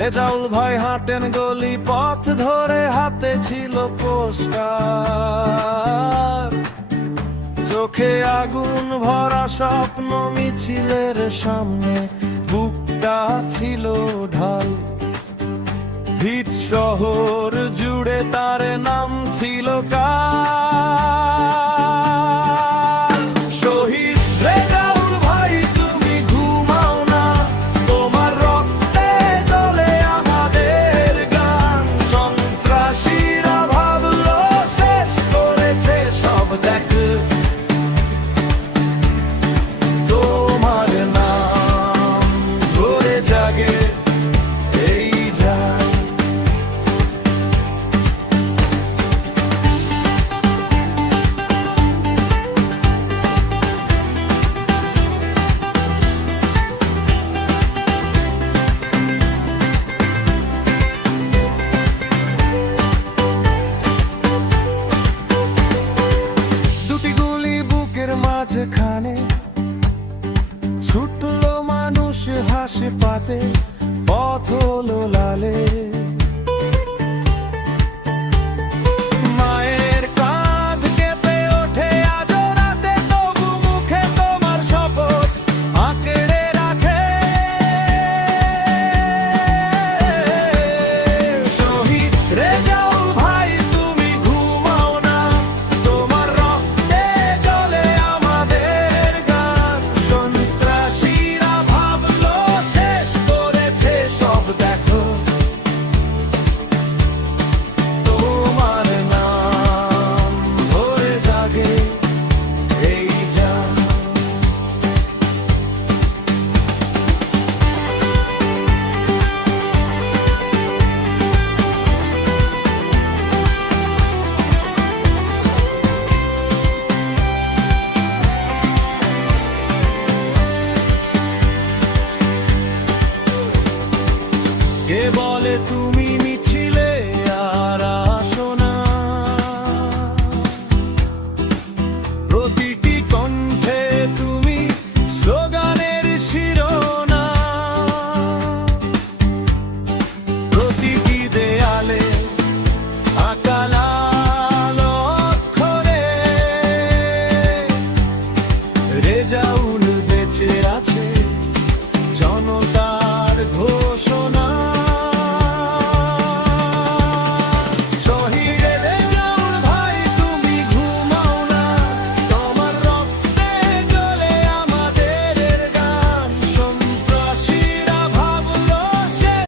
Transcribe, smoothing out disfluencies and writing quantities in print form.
রেজাউল ভাই হাঁটেন গলি পথ ধরে, হাতে ছিল পোস্টার, চোখে আগুন ভরা স্বপ্ন, মিছিলের সামনে বুকটা ছিল ঢাল। ভিত শহর জুড়ে তার নাম ছিল কাল। শহীদ রেজাউল ভাই তুমি ঘুমাও না, তোমার রক্তে জ্বলে আমাদের গান। সন্ত্রাসীরা ভাবলো শেষ করেছে সব, দেখ তোমার নাম ধরে জাগে এই জান। দুটি গুলি বুকের মাঝখানে, ছুটলো মানুষ হাসি পাতে, পথ হলো লালে। মায়ের কাঁধ কেঁপে ওঠে আজ রাতে, তবু মুখে তোমার শপথ আঁকড়ে রাখে। শহীদ রেজাউল ভাই তুমি ঘুমাও না, তোমার রক্তে জ্বলে আমাদের গান। সন্ত্রাসীরা ভাবলো শেষ করেছে সব, দেখো তোমার নাম ধরে জাগে এই জান। কে বলে তুমি